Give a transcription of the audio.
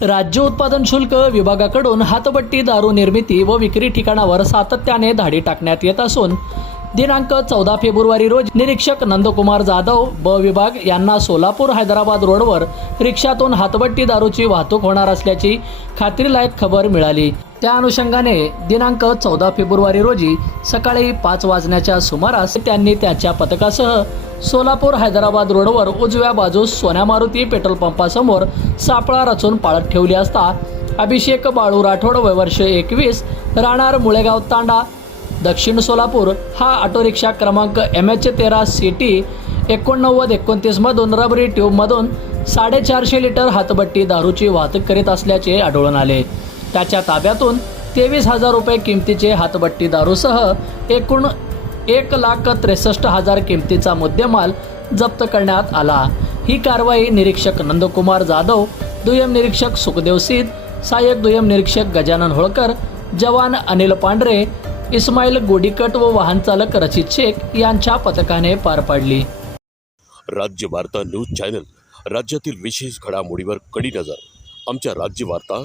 राज्य उत्पादन शुल्क विभागाकडून हातबट्टी दारू निर्मिती व विक्री ठिकाणावर सातत्याने धाडी टाकण्यात येत असून दिनांक चौदा फेब्रुवारी रोजी निरीक्षक नंदकुमार जाधव ब विभाग यांना सोलापूर हैदराबाद रोडवर रिक्षातून हातबट्टी दारूची वाहतूक होणार असल्याची खात्रीलायक खबर मिळाली. त्या अनुषंगाने दिनांक चौदा फेब्रुवारी रोजी सकाळी पाच वाजण्याच्या सुमारास त्यांनी त्याच्या पथकासह सोलापूर हैदराबाद रोडवर उजव्या बाजूस सोन्या मारुती पेट्रोल पंपासमोर सापळा रचून पाळत ठेवली असता अभिषेक बाळू राठोड वयवर्ष एकवीस राहणार मुळेगाव तांडा. दक्षिण सोलापूर हा ऑटो रिक्षा क्रमांक एम एच तेरा सी टी एकोणनव्वद एकोणतीसमधून रबरी ट्यूबमधून साडेचारशे लिटर हातबट्टी दारूची वाहतूक करीत असल्याचे आढळून आले. त्याच्या ताब्यातून तेवीस हजार रुपये किमतीचे हातबट्टी दारूसह एकूण एक लाख त्रेसष्ट हजार किमतीचा मुद्देमाल जप्त करण्यात आला. ही कारवाई निरीक्षक नंदकुमार जाधव दुय्यम निरीक्षक सुखदेव सिद सहाय्यक दुय्यम निरीक्षक गजानन होळकर जवान अनिल पांढरे इस्माईल गोडीकट व वाहन चालक रचित शेख यांच्या पथकाने पार पाडली. राज्य वार्ता न्यूज चॅनल राज्यातील विशेष घडामोडीवर कडी नजर. आमच्या राज्य वार्ता